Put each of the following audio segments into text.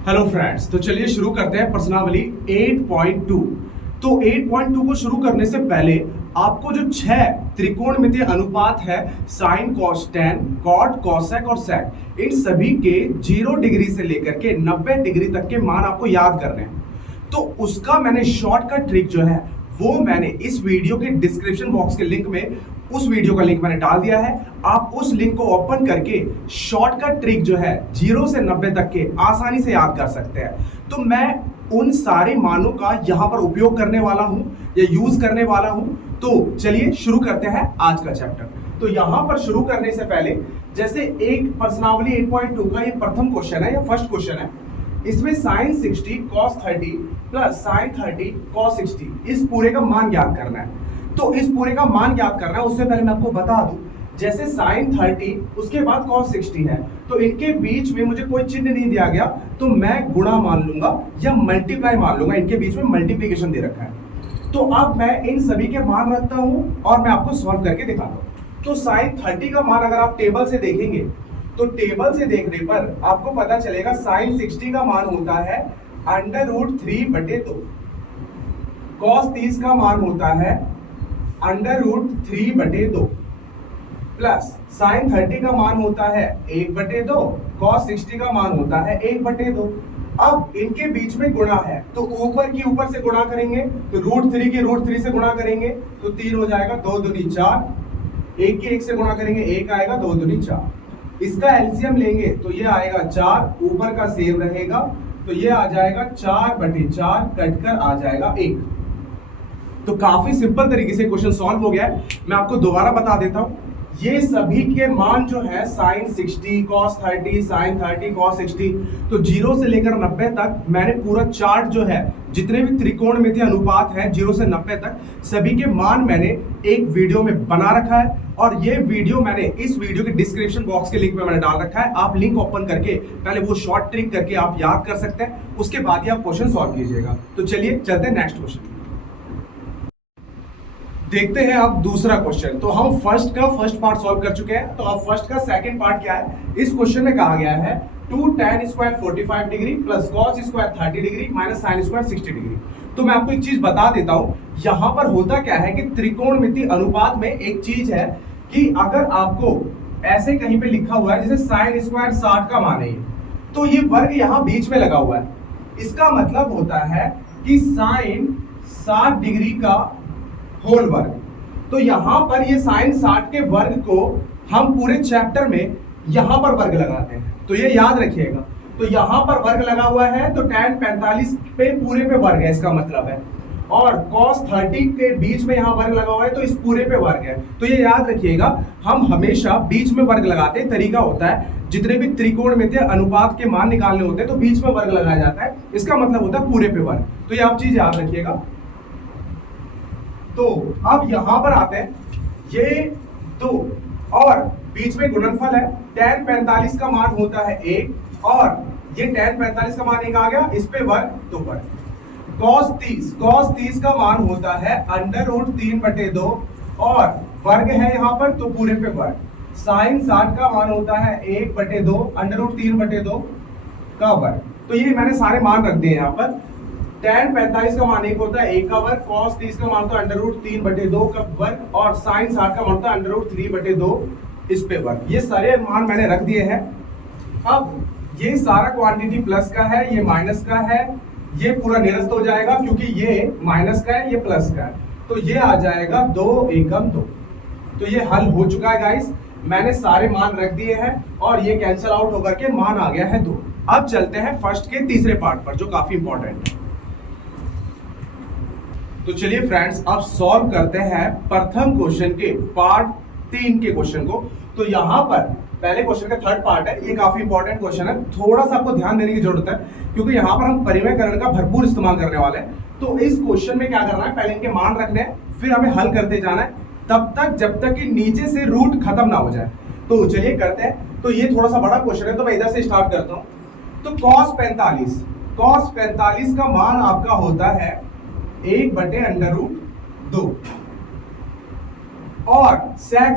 Hello friends, तो चलिए शुरू करते हैं प्रश्नावली 8.2। तो 8.2 को शुरू करने से पहले आपको जो 6 त्रिकोणमितीय अनुपात है sine cos tan cot cosec और सेक, इन सभी के 0 डिग्री से लेकर के 90 डिग्री तक के मान आपको याद करने हैं। तो उसका मैंने शॉर्टकट ट्रिक जो है वो मैंने इस वीडियो के डिस्क्रिप्शन बॉक्स के लिंक में, उस वीडियो का लिंक मैंने डाल दिया है। आप उस लिंक को ओपन करके शॉर्टकट ट्रिक जो है 0 से 90 तक के आसानी से याद कर सकते हैं। तो मैं उन सारे मानों का यहाँ पर उपयोग करने वाला हूँ या यूज करने वाला हूँ। तो चलिए शुरू करते हैं आज का चैप्टर। तो यहाँ पर शुरू करने से पहले जैसे एक प्रश्नावली 8.2 का ये प्रथम क्वेश्चन है या फर्स्ट क्वेश्चन है, इसमें sin 60 cos 30 plus sin 30 cos 60 इस पूरे का मान ज्ञात करना है। तो इस पूरे का मान ज्ञात करना है, उससे पहले मैं आपको बता दूं, जैसे sin 30 उसके बाद cos 60 है, तो इनके बीच में मुझे कोई चिन्ह नहीं दिया गया, तो मैं गुणा मान लूंगा या मल्टीप्लाई मान लूंगा। इनके बीच में मल्टीप्लीकेशन दे रखा है। तो अब मैं इन सभी के मान रखता हूं और मैं आपको सॉल्व करके दिखाता हूं। तो sin 30 का मान अगर आप टेबल से देखेंगे तो टेबल से देखने पर आपको पता चलेगा sin 60 का मान होता है √3/2, cos 30 का मान होता है √3/2 प्लस sin 30 का मान होता है 1/2, cos 60 का मान होता है 1/2। अब इनके बीच में गुणा है तो ऊपर की ऊपर से गुणा करेंगे, तो √3 की √3 से गुणा करेंगे तो 3 हो जाएगा, 2 दूनी 4, 1 की 1 से गुणा करेंगे 1 आएगा, 2 दूनी 4। इसका एलसीएम लेंगे तो ये आएगा 4, ऊपर का सेम रहेगा तो ये आ जाएगा 4/4, कटकर आ जाएगा 1। तो काफी सिंपल तरीके से क्वेश्चन सॉल्व हो गया है। मैं आपको दोबारा बता देता हूं, ये सभी के मान जो है sin 60 cos 30 sin 30 cos 60, तो 0 से लेकर 90 तक मैंने पूरा चार्ट जो है जितने भी त्रिकोणमितीय अनुपात है 0 से 90 तक सभी के मान मैंने एक वीडियो में बना रखा है, और ये वीडियो मैंने इस वीडियो के डिस्क्रिप्शन बॉक्स के लिंक में मैंने डाल रखा है। आप लिंक ओपन करके पहले वो शॉर्ट ट्रिक करके आप याद कर सकते हैं, उसके बाद ही आप क्वेश्चन सॉल्व कीजिएगा। तो चलिए चलते हैं नेक्स्ट क्वेश्चन। देखते हैं अब दूसरा क्वेश्चन। तो हम फर्स्ट पार्ट सॉल्व कर चुके हैं, तो अब फर्स्ट का सेकंड पार्ट क्या है। इस क्वेश्चन में कहा गया है 2 tan square 45 degree plus cos square 30 degree minus sin square 60 degree. तो मैं आपको एक चीज बता देता हूं, यहां पर होता क्या है कि त्रिकोणमितीय अनुपात में एक चीज है कि अगर आपको ऐसे कहीं पे लिखा हुआ है जैसे sin स्क्वायर 60 का मान है, तो ये वर्ग यहां बीच में लगा हुआ है, इसका मतलब होता है कि sin 60 डिग्री का होल वर्ग। तो यहां पर ये sin 60 के वर्ग को हम पूरे चैप्टर में यहां पर वर्ग लगाते हैं, तो ये याद रखिएगा। तो यहां पर वर्ग लगा हुआ है तो tan 45 पे पूरे पे वर्ग है, इसका मतलब है, और cos 30 के बीच में यहां वर्ग लगा हुआ है तो इस पूरे पे वर्ग है। तो ये याद रखिएगा, हम हमेशा बीच में वर्ग लगाते हैं। तरीका होता है जितने भी त्रिकोणमितीय अनुपात के मान निकालने होते हैं तो बीच में वर्ग लगाया जाता है, इसका मतलब होता है पूरे पे वर्ग। तो ये आप चीज याद रखिएगा। तो अब यहां पर आते हैं, ये 2 और बीच में गुणनफल है, tan 45 का मान होता है 1 और ये tan 45 का मान 1 आ गया, इस पे वर्ग तो वर्ग। cos 30 का मान होता है √3/2 और वर्ग है यहां पर तो पूरे पे वर्ग। sin 60 का मान होता है 1/2 √3/2 का वर्ग। तो ये मैंने सारे मान रख दिए यहाँ पर। tan 45 का मान 1 होता है 1 का वर्ग, cos 30 का मान होता है √3/2 का वर्ग और sin 60 का मान होता है √3/2 इस पे वर्ग। ये सारे मान मैंने रख दिए हैं। अब ये सारा क्वांटिटी प्लस का है, ये माइनस का है, ये पूरा निरस्त हो जाएगा क्योंकि ये माइनस का है, ये प्लस का है, तो ये आ जाएगा 2 एकम 2। तो ये हल हो चुका है गाइस, मैंने सारे मान रख दिए हैं और ये कैंसिल आउट होकर के मान आ गया है 2। अब चलते हैं फर्स्ट के तीसरे पार्ट पर जो काफी इंपॉर्टेंट है। तो चलिए फ्रेंड्स, अब सॉल्व करते हैं प्रथम क्वेश्चन के पार्ट 3 के क्वेश्चन को। तो यहां पर पहले क्वेश्चन का थर्ड पार्ट है, ये काफी इंपॉर्टेंट क्वेश्चन है, थोड़ा सा आपको ध्यान देने की जरूरत है क्योंकि यहां पर हम परिमेयकरण का भरपूर इस्तेमाल करने वाले हैं। तो इस क्वेश्चन में क्या करना है, पहले इनके मान रखने हैं, फिर हमें हल करते जाना है तब तक जब तक कि नीचे से रूट खत्म ना हो जाए। तो चलिए करते हैं। तो ये थोड़ा सा बड़ा क्वेश्चन है तो मैं इधर से स्टार्ट करता हूं। तो cos 45 का मान आपका होता है 1/√2 और sec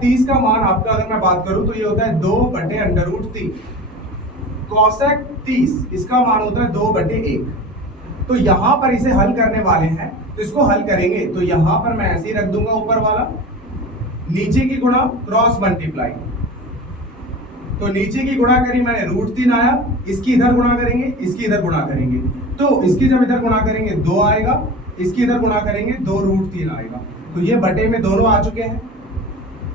30 का मान आपका अगर मैं बात करूं तो ये होता है 2/√3। कॉसेक 30 इसका मान होता है 2/1। तो यहां पर इसे हल करने वाले हैं, तो इसको हल करेंगे तो यहां पर मैं ऐसे ही रख दूंगा ऊपर वाला, नीचे की गुणा क्रॉस मल्टीप्लाई। तो नीचे की गुणा करी मैंने √3 आया, इसकी इधर गुणा करेंगे, इसकी इधर गुणा करेंगे, तो इसकी जब इधर गुणा करेंगे 2 आएगा, इसकी इधर गुणा करेंगे 2√3 आएगा। तो ये बटे में दोनों आ चुके हैं।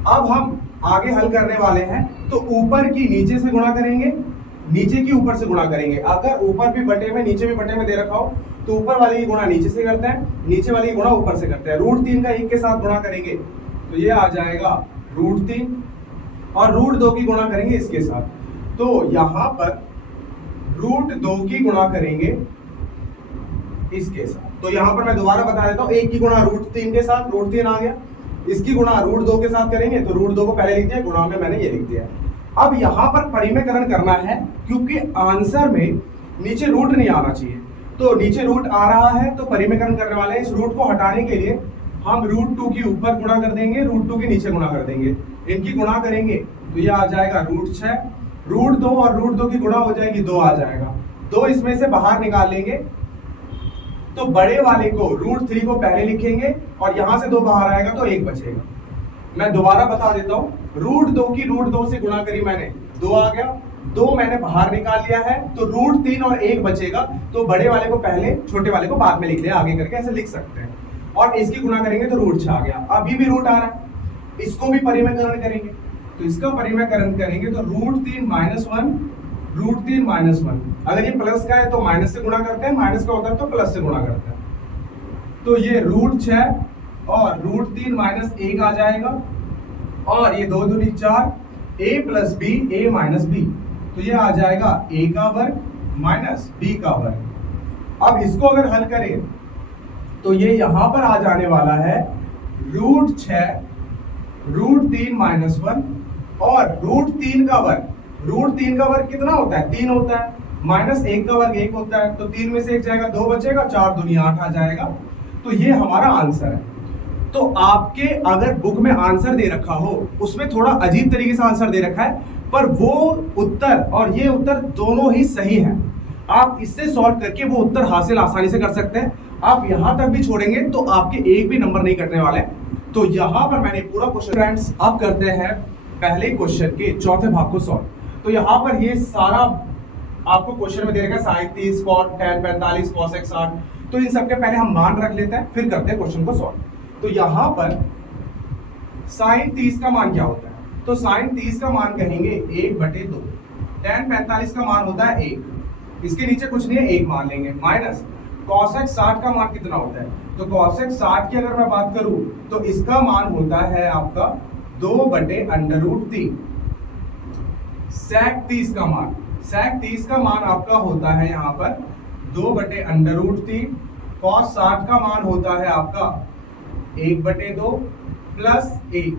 अब हम आगे हल करने वाले हैं, तो ऊपर की नीचे से गुणा करेंगे, नीचे की ऊपर से गुणा करेंगे। अगर ऊपर भी बटे में नीचे भी बटे में दे रखा हो तो ऊपर वाली की गुणा नीचे से करते हैं, नीचे वाली की गुणा ऊपर से करते हैं। √3 का 1 के साथ गुणा करेंगे तो ये आ जाएगा √3 और √2 की गुणा करेंगे इसके साथ, तो यहां पर √2 की गुणा करेंगे इसके साथ। तो यहां पर मैं दोबारा बता देता हूं, 1 की गुणा √3 के साथ, √3 आ गया, इसकी गुणा √2 के साथ करेंगे तो √2 को पहले लिख दिया, गुणा में मैंने ये लिख दिया। अब यहां पर परिमेयकरण करना है, क्योंकि आंसर में नीचे रूट नहीं आना चाहिए, तो नीचे रूट आ रहा है तो परिमेयकरण करने वाले हैं। इस रूट को हटाने के लिए हम √2 की ऊपर गुणा कर देंगे, √2 के नीचे गुणा कर देंगे, इनकी गुणा करेंगे तो ये आ जाएगा √6, √2 और √2 की गुणा हो जाएगी 2 आ जाएगा, 2 इसमें से बाहर निकाल लेंगे तो बड़े वाले को √3 को पहले लिखेंगे और यहां से 2 बाहर आएगा तो 1 बचेगा। मैं दोबारा बता देता हूं, √2 की √2 से गुणा करी मैंने, 2 आ गया, 2 मैंने बाहर निकाल लिया है तो √3 और 1 बचेगा, तो बड़े वाले को पहले छोटे वाले को बाद में लिख लिया, आगे करके ऐसे लिख सकते हैं। और इसकी गुणा करेंगे तो √6 आ गया। अभी भी रूट आ रहा है, इसको भी परिमेयकरण करेंगे, तो इसका परिमेयकरण करेंगे तो √3 - 1, √3 - 1। अगर ये प्लस का है तो माइनस से गुणा करते हैं, माइनस का होता है तो प्लस से गुणा करते हैं, तो ये √6 और √3 - 1 आ जाएगा, और ये 2 दूनी 4, a + b a - b, तो ये आ जाएगा a का वर्ग माइनस b का वर्ग। अब इसको अगर हल करें तो ये यहां पर आ जाने वाला है √6 √3 - 1 और √3 का वर्ग। √3 का वर्ग कितना होता है? 3 होता है, -1 का वर्ग 1 होता है, तो 3 में से 1 जाएगा, 2 बचेगा, 4 दूनी 8 आ जाएगा। तो ये हमारा आंसर है। तो आपके अगर बुक में आंसर दे रखा हो, उसमें थोड़ा अजीब तरीके से आंसर दे रखा है, पर वो उत्तर और ये उत्तर दोनों ही सही हैं। आप इससे सॉल्व करके वो उत्तर हासिल आसानी से कर सकते हैं। आप यहां तक भी छोड़ेंगे तो आपके एक भी नंबर नहीं कटने वाले। तो यहां पर मैंने पूरा क्वेश्चन, फ्रेंड्स अब करते हैं पहले क्वेश्चन के चौथे भाग को सॉल्व। तो यहां पर ये सारा आपको क्वेश्चन में दे रखा है, sin 30, cot 10 45, cosec 60। तो इन सबके पहले हम मान रख लेते हैं, फिर करते हैं क्वेश्चन को सॉल्व। तो यहां पर sin 30 का मान क्या होता है? तो sin 30 का मान कहेंगे 1/2, tan 45 का मान होता है 1, इसके नीचे कुछ नहीं है, 1 मान लेंगे, माइनस cosec 60 का मान कितना होता है? तो cosec 60 की अगर मैं बात करूं तो इसका मान होता है आपका 2/√3। sec 30 का मान, sec 30 का मान आपका होता है यहाँ पर 2/√3। cos 60 का मान होता है आपका 1/2 प्लस 1।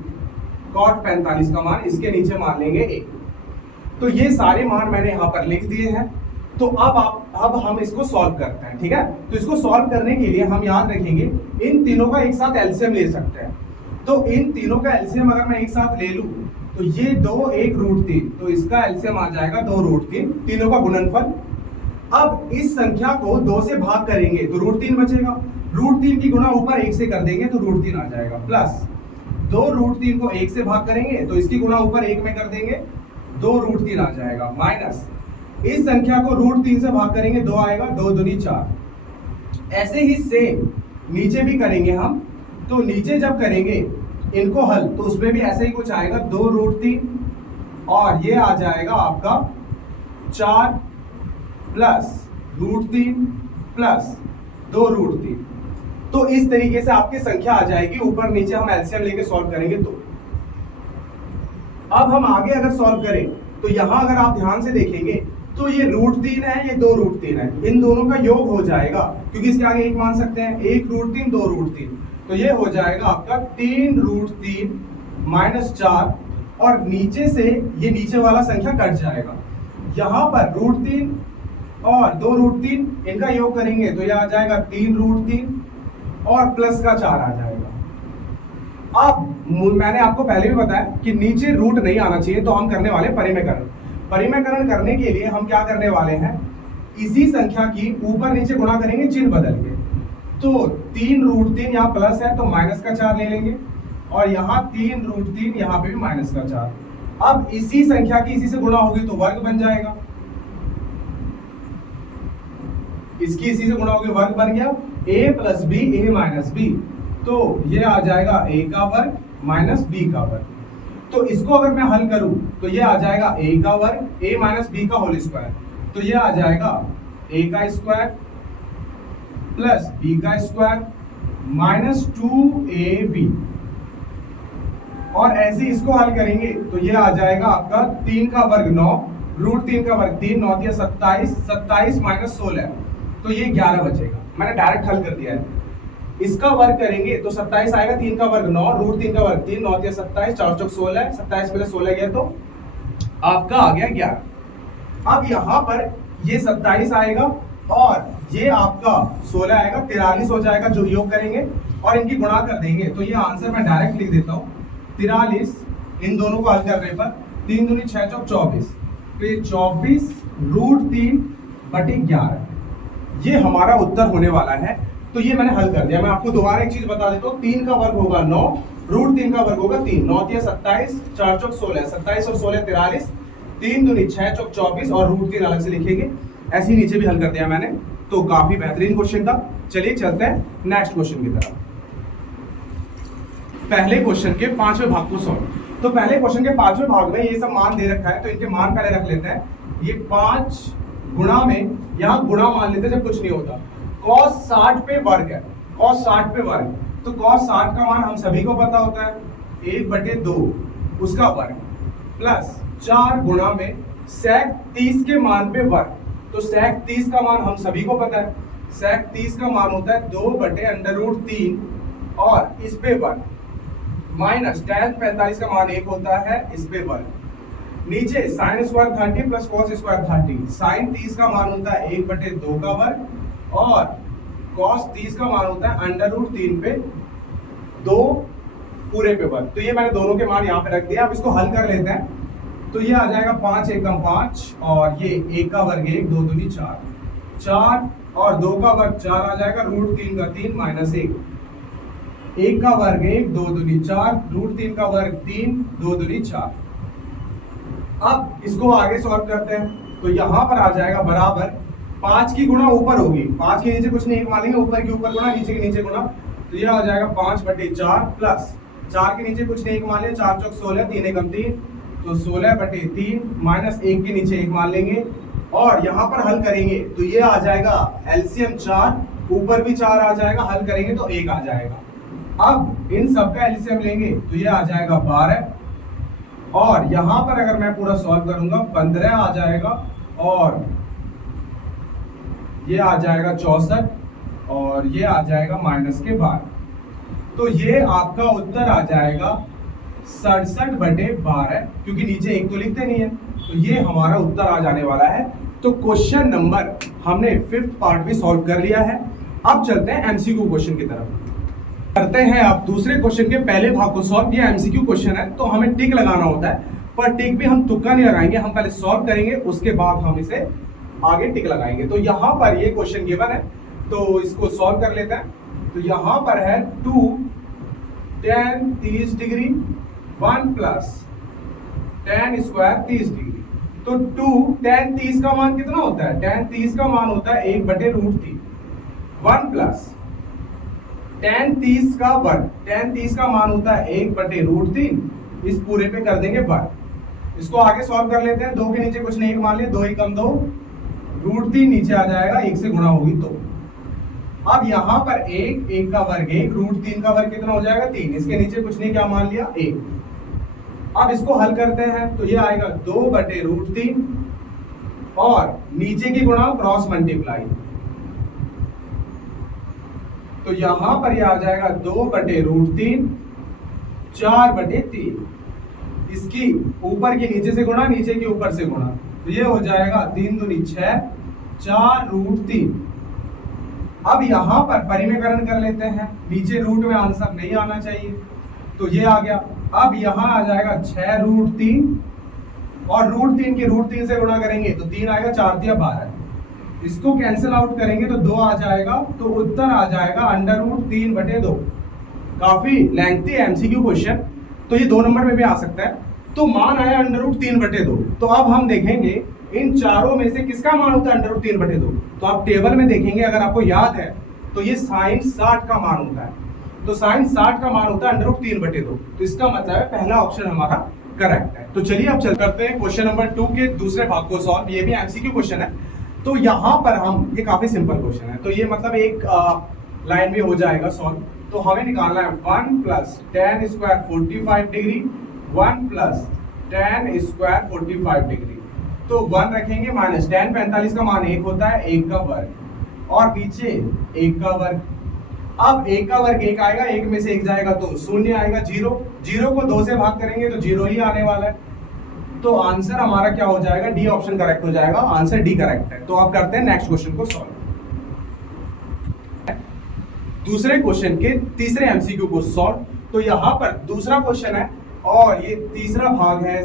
cot 45 का मान इसके नीचे मान लेंगे 1। तो ये सारे मान मैंने यहाँ पर लिख दिए हैं। तो अब हम इसको सॉल्व करते हैं, ठीक है। तो इसको सॉल्व करने के लिए हम याद रखेंगे इन तीनों का एक साथ एलसीएम ले सकते हैं। तो इन तीनों का एलसीएम अगर मैं एक साथ ले लूं तो ये 2 1 √3, तो इसका एलसीएम आ जाएगा 2 √3, तीनों का गुणनफल। अब इस संख्या को 2 से भाग करेंगे तो √3 बचेगा, √3 की गुणा ऊपर 1 से कर देंगे तो √3 आ जाएगा, प्लस 2 √3 को 1 से भाग करेंगे तो इसकी गुणा ऊपर 1 में कर देंगे, 2 √3 आ जाएगा, माइनस इस संख्या को √3 से भाग करेंगे 2 आएगा, 2 दूनी 4। ऐसे ही सेम नीचे भी करेंगे हम। तो नीचे जब करेंगे इनको हल तो उसमें भी ऐसे ही कुछ आएगा, 2 √3 और ये आ जाएगा आपका 4 प्लस √3 प्लस 2 √3। तो इस तरीके से आपकी संख्या आ जाएगी। ऊपर नीचे हम एलसीएम लेके सॉल्व करेंगे। तो अब हम आगे अगर सॉल्व करें तो यहां अगर आप ध्यान से देखेंगे तो ये √3 है, ये 2 √3 है, इन दोनों का योग हो जाएगा, क्योंकि इसके आगे 1 मान सकते हैं, 1 √3 2 √3, तो ये हो जाएगा आपका 3 √3 माइनस 4, और नीचे से ये नीचे वाला संख्या कट जाएगा। यहां पर √3 और 2 √3 इनका योग करेंगे तो ये आ जाएगा 3 √3 और प्लस का 4 आ जाएगा। अब मैंने आपको पहले भी बताया कि नीचे रूट नहीं आना चाहिए, तो हम करने वाले परिमेयकरण। परिमेयकरण करने के लिए हम क्या करने वाले हैं, इसी संख्या की ऊपर नीचे गुणा करेंगे चिन्ह बदल के। तो 3√3 यहाँ प्लस है तो माइनस का 4 ले लेंगे, और यहाँ 3√3 यहाँ पे भी माइनस का 4। अब इसी संख्या की इसी से गुणा होगी तो वर्ग बन जाएगा, इसकी इसी से गुणा होगी वर्ग बन गया। a plus b a minus b, तो ये आ जाएगा a का वर्ग माइनस b का वर्ग। तो इसको अगर मैं हल करूं तो ये आ जाएगा a का वर्ग a माइनस b का होल स्क्वायर, तो ये आ जाएगा a का स्क्वायर प्लस b का स्क्वायर माइनस 2ab। और ऐसे इसको हल करेंगे तो ये आ जाएगा आपका 3 का वर्ग 9, √3 का वर्ग 3, 9 या 27, 27 माइनस 16, तो ये 11 बचेगा। मैंने डायरेक्ट हल कर दिया है। इसका वर्ग करेंगे तो 27 आएगा, 3 का वर्ग 9, √3 का वर्ग 3, 9 या 27, 4 चौक 16, 27 में 16 गया तो आपका आ गया 11। अब यहाँ पर ये 27 आएगा और ये आपका 16 आएगा, 43 हो जाएगा जो योग करेंगे और इनकी गुणा कर देंगे। तो ये आंसर मैं डायरेक्ट लिख देता हूँ 43, इन दोनों को हल करने पर 3 दूनी 6 चौक 24, तो ये 24 √3 बटे 11 ये हमारा उत्तर होने वाला है। तो ये मैंने हल कर दिया। मैं आपको दोबारा एक चीज बता देता हूँ, 3 का वर्ग होगा 9, √3 का वर्ग होगा 3, 9 या 27, 4 चौक 16, 27 और 16 43, 3 दूनी 6 चौक 24 और √3 अलग से लिखेंगे। ऐसे ही नीचे भी हल कर दिया मैंने। तो काफी बेहतरीन क्वेश्चन था। चलिए चलते हैं नेक्स्ट क्वेश्चन की तरफ। पहले क्वेश्चन के 5वें भाग को सॉल्व। तो पहले क्वेश्चन के 5वें भाग में ये सब मान दे रखा है, तो इनके मान पहले रख लेते हैं। ये 5 गुणा में, यहाँ गुणा मान लेते हैं जब कुछ नहीं होता। cos 60 पे वर्ग है, cos 60 पे वर्ग, तो cos 60 का मान हम सभी को पता होता है 1/2 उसका वर्ग, प्लस 4 गुणा में sec 30 के मान पे वर्ग, तो sec 30 का मान हम सभी को पता है, sec 30 का मान होता है 2/√3 और इस पे वर्ग, माइनस tan 45 का मान 1 होता है इस पे वर्ग, नीचे sin square 30 plus cos square 30, sin 30 का मान होता है 1/2 का वर्ग और cos 30 का मान होता है √3 पे 2 पूरे पे वर्ग। तो ये मैंने दोनों के मान यहाँ पे रख दिया। अब इसको हल कर लेते हैं। तो ये आ जाएगा 5 एकम 5 और ये 1 का वर्ग 1, 2 दूनी 4, 4 और 2 का वर्ग 4 आ जाएगा, √3 का 3 माइनस 1, 1 का वर्ग 1, 2 दूनी 4, √3 का वर्ग 3, 2 दूनी 4। अब इसको आगे सॉल्व करते हैं। तो यहाँ पर आ जाएगा बराबर 5 की गुणा ऊपर होगी, 5 के नीचे कुछ नहीं, एक मानेंगे, ऊपर के ऊपर गुणा, नीचे के नीचे गुणा, तो ये आ जाएगा 5/4 प्लस 4 के नीचे कुछ नहीं, एक मान लिया, 4 चौक 16, 3 एकम 3, तो 16/3 माइनस 1 के नीचे 1 मान लेंगे और यहाँ पर हल करेंगे तो ये आ जाएगा एलसीएम 4, ऊपर भी 4 आ जाएगा, हल करेंगे तो 1 आ जाएगा। अब इन सब का एलसीएम लेंगे तो ये आ जाएगा 12 और यहाँ पर अगर मैं पूरा सॉल्व करूंगा 15 आ जाएगा और ये आ जाएगा 64 और ये आ जाएगा माइनस के 12, तो ये आपका उत्तर आ जाएगा 67/12, क्योंकि नीचे 1 तो लिखते नहीं है, तो ये हमारा उत्तर आ जाने वाला है। तो क्वेश्चन नंबर हमने 5th पार्ट भी सॉल्व कर लिया है। अब चलते हैं एमसीक्यू क्वेश्चन की तरफ। करते हैं अब दूसरे क्वेश्चन के पहले भाग को सॉल्व। किया एमसीक्यू क्वेश्चन है तो हमें टिक लगाना होता है, पर टिक भी हम तुक्का नहीं लगाएंगे, हम पहले सॉल्व करेंगे उसके बाद हम इसे आगे टिक लगाएंगे। तो यहाँ पर ये क्वेश्चन गिवन है तो इसको सॉल्व कर लेते हैं। तो यहाँ पर है 2 tan 30 degree 1 plus tan square 30 degree. तो 2 tan 30 का मान कितना होता है, tan 30 का मान होता है 1/√3, 1 प्लस tan 30 का वर्ग, tan 30 का मान होता है 1/√3, इस पूरे पे कर देंगे वर्ग। इसको आगे सॉल्व कर लेते हैं। 2 के नीचे कुछ नहीं, 1 मान लिया, 2 एकम 2, √3 नीचे आ जाएगा, 1 से गुणा होगी तो। अब यहाँ पर 1 का वर्ग 1, √3 का वर्ग कितना हो जाएगा 3, इसके नीचे कुछ नहीं, क्या मान लिया 1। अब इसको हल करते हैं तो ये आएगा 2/√3 और नीचे की गुणा क्रॉस मल्टीप्लाई, तो यहां पर ये आ जाएगा 2/√3 4/3, इसकी ऊपर की नीचे से गुणा, नीचे के ऊपर से गुणा, तो ये हो जाएगा 3 दूनी 6 4√3। अब यहां पर परिमेयकरण कर लेते हैं, नीचे रूट में आंसर नहीं आना चाहिए, तो ये आ गया। अब यहां आ जाएगा 6√3 और √3 के √3 से गुणा करेंगे तो 3 आएगा, 4 दिया 12, इसको कैंसिल आउट करेंगे तो 2 आ जाएगा, तो उत्तर आ जाएगा √3/2। काफी लेंथी एमसीक्यू क्वेश्चन, तो ये 2 नंबर में भी आ सकता है। तो मान आया √3/2। तो अब हम देखेंगे इन चारों में से किसका मान होता है √3/2। तो आप टेबल में देखेंगे, अगर आपको याद है तो ये sin 60 का मान होता है, तो sin 60 का मान होता है √3/2। तो इसका मतलब है पहला ऑप्शन हमारा करेक्ट है। तो चलिए अब चल करते हैं क्वेश्चन नंबर 2 के दूसरे भाग को सॉल्व। ये भी एमसीक्यू क्वेश्चन है। तो यहाँ पर हम, ये काफी सिंपल क्वेश्चन है, तो ये मतलब एक लाइन में हो जाएगा सॉल्व। तो हमें निकालना है 1 + tan² 45 डिग्री 1 + tan² 45 डिग्री। तो 1 रखेंगे माइनस tan 45 का मान 1 होता है, 1 का वर्ग, और नीचे 1 का वर्ग। अब 1 का वर्ग 1 आएगा, 1 में से 1 जाएगा तो 0 आएगा, 0 को 2 से भाग करेंगे तो 0 ही आने वाला है। तो आंसर हमारा क्या हो जाएगा, डी ऑप्शन करेक्ट हो जाएगा, आंसर डी करेक्ट है। तो अब करते हैं नेक्स्ट क्वेश्चन को सॉल्व। दूसरे क्वेश्चन के तीसरे एमसीक्यू को सॉल्व। तो यहाँ पर दूसरा क्वेश्चन है और ये तीसरा भाग है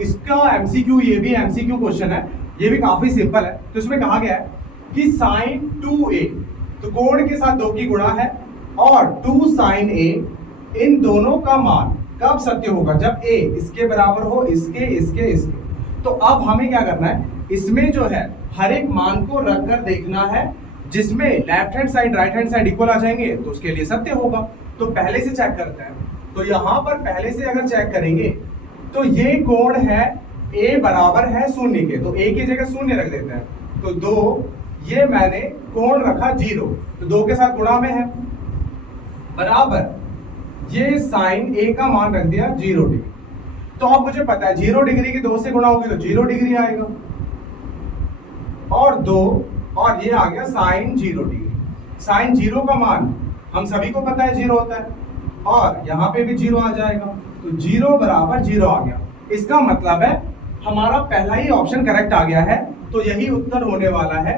इसका एमसीक्यू, ये भी एमसीक्यू क्वेश्चन है, ये भी काफी सिंपल है। तो इसमें कहा गया है कि sin 2a, तो कोण के साथ 2 की गुणा है, और 2 sin a, इन दोनों का मान कब सत्य होगा, जब a इसके बराबर हो, इसके। तो अब हमें क्या करना है, इसमें जो है हर एक मान को रख कर देखना है, जिसमें left hand side right hand side equal आ जाएंगे तो उसके लिए सत्य होगा। तो पहले से चेक करते हैं। तो यहाँ पर पहले से अगर चेक करेंगे तो ये कोण है a बराबर है 0 के, तो a की जगह 0 रख देते हैं। तो 2, ये मैंने कोण रखा 0, तो 2 के साथ गुणा में है, बराबर ये sin a का मान रख दिया 0 डिग्री। तो अब मुझे पता है 0 डिग्री की 2 से गुणा होगी तो 0 डिग्री आएगा, और 2, और ये आ गया sin 0 डिग्री। sin 0 का मान हम सभी को पता है 0 होता है, और यहाँ पे भी 0 आ जाएगा, तो 0 बराबर 0 आ गया। इसका मतलब है हमारा पहला ही ऑप्शन करेक्ट आ गया है, तो यही उत्तर होने वाला है।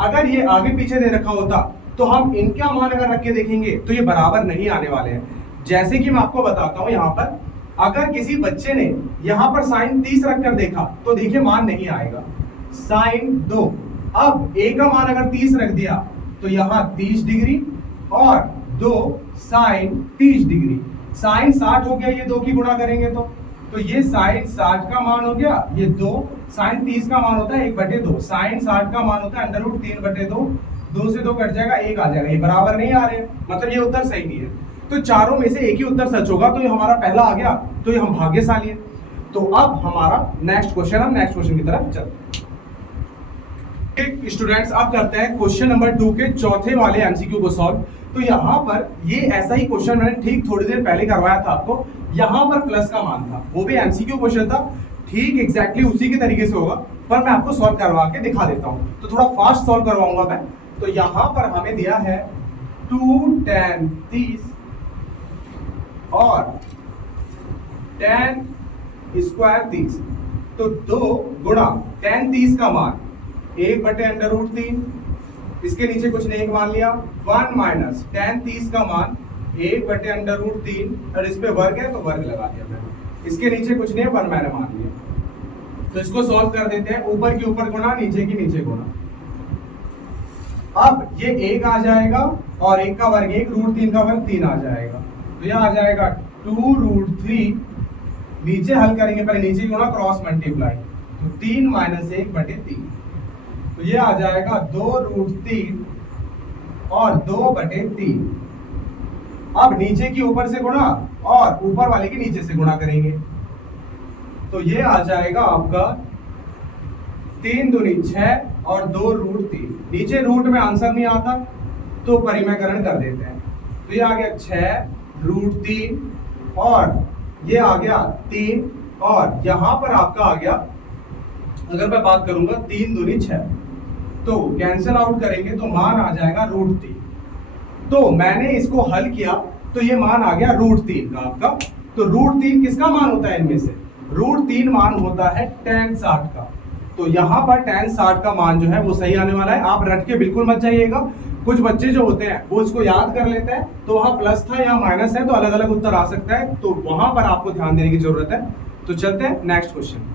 अगर ये आगे पीछे दे रखा होता तो हम इनका मान अगर रख के देखेंगे तो ये बराबर नहीं आने वाले हैं। जैसे कि मैं आपको बताता हूं, यहाँ पर अगर किसी बच्चे ने यहाँ पर sin 30 रख कर देखा तो देखिए मान नहीं आएगा, sin 2। अब a का मान अगर 30 रख दिया तो यहाँ 30 डिग्री, और 2 sin 30 डिग्री, sin 60 हो गया, ये 2 की गुणा करेंगे तो ये sin 60 का मान हो गया, ये 2 sin 30 का मान होता है 1/2, sin 60 का मान होता है √3/2, 2 से 2 कट जाएगा, 1 आ जाएगा। ये बराबर नहीं आ रहे, मतलब ये उत्तर सही नहीं है। तो चारों में से एक ही उत्तर सच होगा, तो ये हमारा पहला आ गया, तो ये हम भाग्यशाली है। तो अब हमारा नेक्स्ट क्वेश्चन, हम नेक्स्ट क्वेश्चन की तरफ चलते हैं। स्टूडेंट्स, अब करते हैं क्वेश्चन नंबर 2 के चौथे वाले एमसीक्यू को सॉल्व। तो यहाँ पर ये ऐसा ही क्वेश्चन मैंने ठीक थोड़ी देर पहले करवाया था आपको, यहाँ पर प्लस का मान था, वो भी एमसीक्यू क्वेश्चन था, ठीक एग्जैक्टली उसी के तरीके से होगा, पर मैं आपको सॉल्व करवा के दिखा देता हूँ। तो थोड़ा फास्ट सॉल्व करवाऊंगा मैं। तो यहाँ पर हमें दिया है 2 tan 30 और tan² 30, तो 2 गुणा tan 30 का मान 1/√3, इसके नीचे कुछ नहीं मान लिया, 1 माइनस tan 30 का मान 1/√3, और इस पे वर्ग है तो वर्ग लगा दिया मैंने, इसके नीचे कुछ नहीं है, 1 मैंने मान लिया। तो इसको सॉल्व कर देते हैं, ऊपर की ऊपर गुणा, नीचे की नीचे गुणा। अब ये 1 आ जाएगा, और 1 का वर्ग 1, √3 का वर्ग 3 आ जाएगा, तो यह आ जाएगा 2√3। नीचे हल करेंगे, पहले नीचे गुणा, क्रॉस मल्टीप्लाई, तो 3 माइनस 1/3, तो ये आ जाएगा 2√3 और 2/3। अब नीचे की ऊपर से गुणा और ऊपर वाले के नीचे से गुणा करेंगे, तो ये आ जाएगा आपका 3 दूनी 6 और 2√3। नीचे रूट में आंसर नहीं आता तो परिमेयकरण कर देते हैं, तो ये आ गया 6√3, और ये आ गया 3, और यहां पर आपका आ गया, अगर मैं बात करूंगा 3 दूनी 6, तो कैंसिल आउट करेंगे तो मान आ जाएगा √3। तो मैंने इसको हल किया तो ये मान आ गया √3 का आपका। तो √3 किसका मान होता है इनमें से, √3 मान होता है tan 60 का। तो यहाँ पर tan 60 का मान जो है वो सही आने वाला है। आप रट के बिल्कुल मत जाइएगा, कुछ बच्चे जो होते हैं वो इसको याद कर लेते हैं, तो वहाँ प्लस था या माइनस है तो अलग अलग उत्तर आ सकता है, तो वहां पर आपको ध्यान देने की जरूरत है। तो चलते हैं नेक्स्ट क्वेश्चन।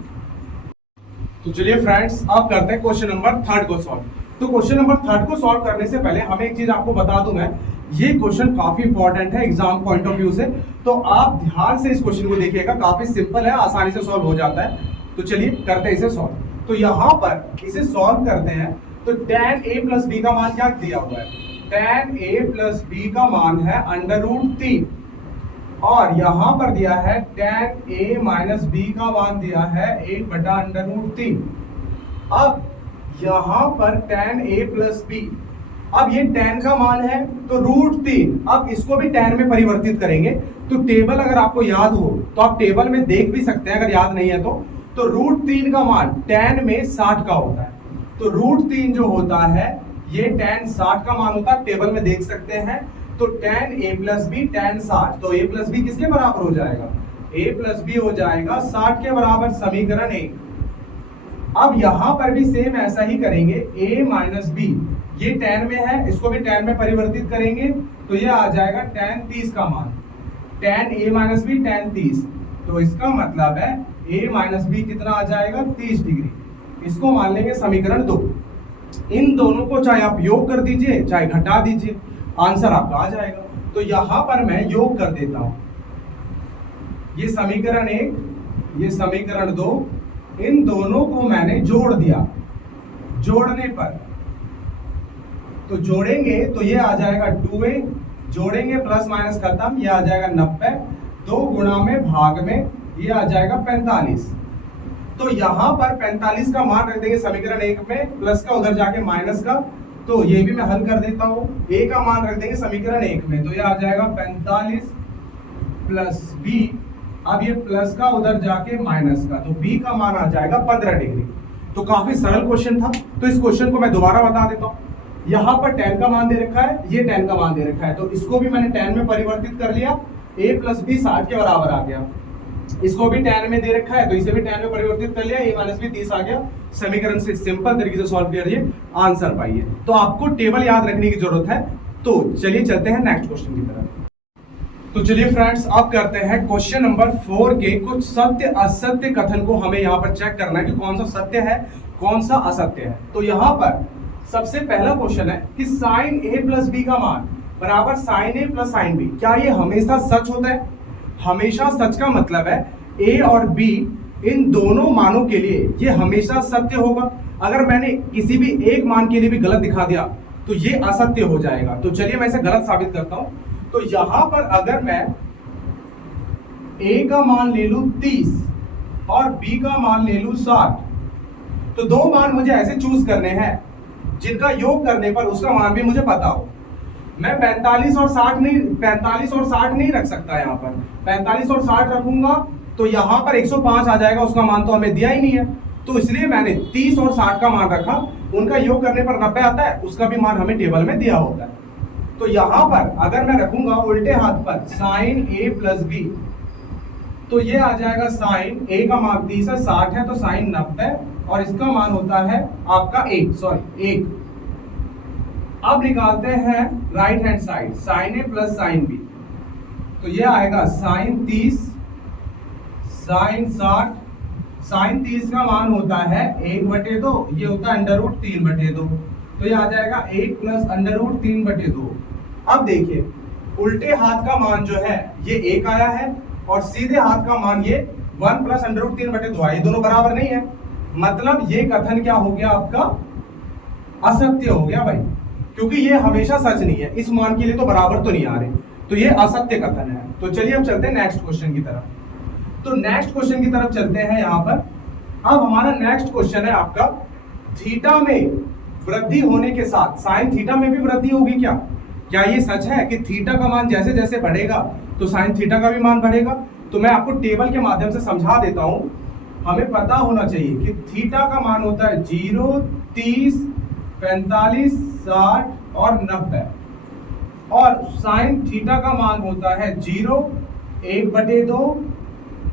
तो चलिए फ्रेंड्स, अब करते हैं क्वेश्चन नंबर थर्ड को सॉल्व। तो क्वेश्चन नंबर थर्ड को सॉल्व करने से पहले हमें एक चीज आपको बता दूं मैं, ये क्वेश्चन काफी इंपॉर्टेंट है एग्जाम पॉइंट ऑफ व्यू से, तो आप ध्यान से इस क्वेश्चन को देखिएगा। काफी सिंपल है, आसानी से सॉल्व हो जाता है। तो चलिए करते हैं इसे सॉल्व। तो यहाँ पर इसे सॉल्व करते हैं तो tan a प्लस बी का मान क्या दिया हुआ है? tan a प्लस बी का मान है √3 और यहां पर दिया है tan a माइनस बी का मान दिया है 1/√3। अब यहां पर tan a प्लस बी, अब ये tan का मान है तो √3, अब इसको भी tan में परिवर्तित करेंगे। तो टेबल अगर आपको याद हो तो आप टेबल में देख भी सकते हैं, अगर याद नहीं है तो √3 का मान tan में 60 का होता है। तो √3 जो होता है ये tan 60 का मान होता है, टेबल में देख सकते हैं। तो tan a plus b tan 60, तो a प्लस बी किसके बराबर हो जाएगा? a प्लस बी हो जाएगा 60 के बराबर, समीकरण 1। अब यहां पर भी सेम ऐसा ही करेंगे, a माइनस बी, ये tan में है, इसको भी tan में परिवर्तित करेंगे तो ये आ जाएगा tan 30 का मान। tan a minus b tan 30, तो इसका मतलब है a माइनस बी कितना आ जाएगा? 30 डिग्री। इसको मान लेंगे समीकरण 2। इन दोनों को चाहे आप योग कर दीजिए चाहे घटा दीजिए, आंसर आपका आ जाएगा। तो यहां पर मैं योग कर देता हूं, ये समीकरण 1, ये समीकरण 2, इन दोनों को मैंने जोड़ दिया। जोड़ने पर तो जोड़ेंगे तो ये आ जाएगा 2a, जोड़ेंगे प्लस माइनस खत्म, ये आ जाएगा 90, 2 गुणा में भाग में ये आ जाएगा 45। तो यहां पर 45 का मान रख देंगे समीकरण 1 में, प्लस का उधर जाके माइनस का, तो ये भी मैं हल कर देता हूं। a का मान रख देंगे समीकरण 1 में, तो ये आ जाएगा 45 प्लस b, अब ये प्लस का उधर जाके माइनस का, तो b का मान आ जाएगा 15 डिग्री। तो काफी सरल क्वेश्चन था। तो इस क्वेश्चन को मैं दोबारा बता देता हूं। यहाँ पर tan का मान दे रखा है, ये tan का मान दे रखा है, तो इसको भी मैंने tan में परिवर्तित कर लिया, a प्लस बी 60 के बराबर आ गया। इसको भी tan में दे रखा है तो इसे भी tan में परिवर्तित कर लिया, a माइनस बी 30 आ गया। समीकरण से सिंपल तरीके से सॉल्व करिए, आंसर पाइए। तो आपको टेबल याद रखने की जरूरत है। तो चलिए चलते हैं नेक्स्ट क्वेश्चन की तरफ। तो चलिए फ्रेंड्स, अब करते हैं क्वेश्चन नंबर 4 के कुछ सत्य असत्य कथन को हमें यहाँ पर चेक करना है कि कौन सा सत्य है कौन सा असत्य है। तो यहाँ पर सबसे पहला क्वेश्चन है कि sin a प्लस बी का मान बराबर sin a plus sin b, क्या ये हमेशा सच होता है? हमेशा सच का मतलब है a और b इन दोनों मानों के लिए ये हमेशा सत्य होगा। अगर मैंने किसी भी एक मान के लिए भी गलत दिखा दिया तो ये असत्य हो जाएगा। तो चलिए मैं इसे गलत साबित करता हूं। तो यहां पर अगर मैं a का मान ले लूं 30 और b का मान ले लूं 60, तो दो मान मुझे ऐसे चूज करने हैं जिनका योग करने पर उसका मान भी मुझे पता हो। मैं 45 और 60 नहीं रख सकता। यहाँ पर 45 और 60 रखूंगा तो यहाँ पर 105 आ जाएगा, उसका मान तो हमें दिया ही नहीं है। तो इसलिए मैंने 30 और 60 का मान रखा, उनका योग करने पर 90 आता है, उसका भी मान हमें टेबल में दिया होता है। तो यहाँ पर अगर मैं रखूंगा उल्टे हाथ पर sin a प्लस b, तो ये आ जाएगा sin a का मान 30 है, 60 है, तो sin 90 और इसका मान होता है आपका 1। अब निकालते हैं right hand side, sin a plus sin b, तो ये आएगा sin 30 sin 60, sin 30 का मान होता है 1/2, ये होता है √3/2, तो ये आ जाएगा 1 प्लस √3/2। अब देखिए उल्टे हाथ का मान जो है ये 1 आया है और सीधे हाथ का मान ये 1 प्लस √3/2 आया, ये दोनों बराबर नहीं है। मतलब ये कथन क्या हो गया आपका? असत्य हो गया भाई, क्योंकि ये हमेशा सच नहीं है। इस मान के लिए तो बराबर तो नहीं आ रहे, तो ये असत्य कथन है। तो चलिए अब चलते हैं नेक्स्ट क्वेश्चन की तरफ। तो नेक्स्ट क्वेश्चन की तरफ चलते हैं। यहाँ पर अब हमारा नेक्स्ट क्वेश्चन है आपका, थीटा में वृद्धि होने के साथ साइन थीटा में भी वृद्धि होगी क्या? क्या ये सच है कि थीटा का मान जैसे जैसे बढ़ेगा तो साइन थीटा का भी मान बढ़ेगा? तो मैं आपको टेबल के माध्यम से समझा देता हूं। हमें पता होना चाहिए कि थीटा का मान होता है 0, 30, 45, 60 और 90, और साइन थीटा का मान होता है 0, 1/2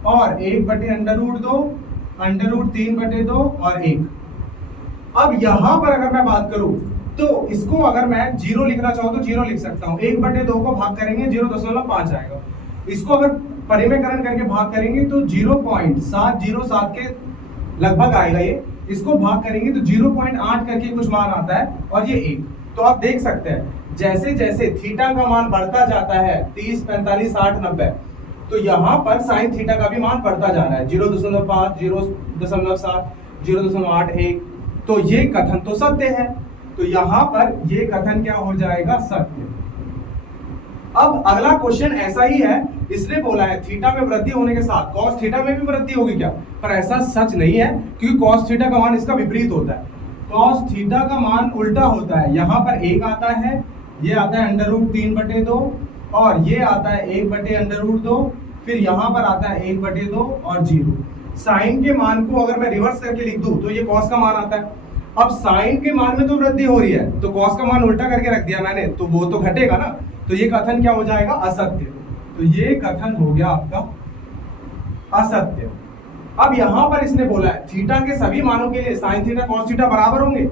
और 1/√2, √3/2 और 1। अब यहां पर अगर मैं बात करूं तो इसको अगर मैं 0 लिखना चाहूं तो 0 लिख सकता हूं। 1/2 को भाग करेंगे 0.5 आएगा। इसको अगर परिमेयकरण करके भाग करेंगे तो 0.707 के लगभग आएगा ये। इसको भाग करेंगे तो 0.8 करके कुछ मान आता है और ये 1। तो आप देख सकते हैं जैसे जैसे थीटा का मान बढ़ता जाता है 30, 45, 60, 90, तो यहाँ पर साइन थीटा का भी मान बढ़ता जा रहा है 0.5, 0.7, 0.81। तो ये कथन तो सत्य है, तो यहाँ पर ये कथन क्या हो जाएगा, सत्य। अब अगला क्वेश्चन ऐसा ही है, इसने बोला है थीटा में वृद्धि होने के साथ कॉस थीटा में भी वृद्धि होगी क्या, पर ऐसा सच नहीं है क्योंकि कॉस थीटा का मान इसका विपरीत होता है। कॉस थीटा का मान उल्टा होता है, यहाँ पर 1 आता है, ये आता है √3/2 और ये आता है 1/√2, फिर यहाँ पर आता है 1/2 और 0। साइन के मान को अगर मैं रिवर्स करके लिख दूं तो ये कॉस का मान आता है। अब साइन के मान में तो वृद्धि हो रही है, तो कॉस का मान उल्टा करके रख दिया मैंने, तो वो तो घटेगा ना, तो ये कथन क्या हो जाएगा, असत्य। तो ये कथन हो गया आपका असत्य। अब यहां पर इसने बोला है थीटा के सभी मानों के लिए साइन थीटा कॉस थीटा बराबर होंगे,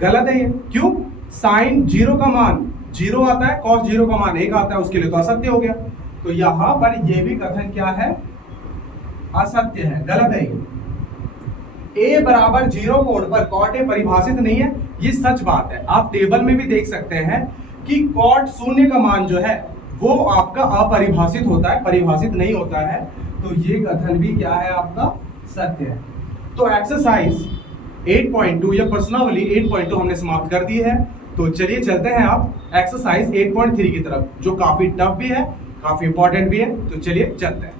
गलत है ये। क्यों, साइन 0 का मान 0 आता है, कॉस 0 का मान 1 आता है, उसके लिए तो असत्य हो गया। तो यहां पर ये भी कथन क्या है, असत्य है, गलत है ये। a बराबर 0 कोण पर कॉट ए परिभाषित नहीं है, ये सच बात है। आप टेबल में भी देख सकते हैं कि कॉट 0 का मान जो है वो आपका अपरिभाषित होता है, परिभाषित नहीं होता है। तो ये कथन भी क्या है, आपका सत्य है। तो एक्सरसाइज 8.2 या प्रश्नावली 8.2 हमने समाप्त कर दी है। तो चलिए चलते हैं आप एक्सरसाइज 8.3 की तरफ, जो काफी टफ भी है, काफी इंपॉर्टेंट भी है। तो चलिए चलते हैं।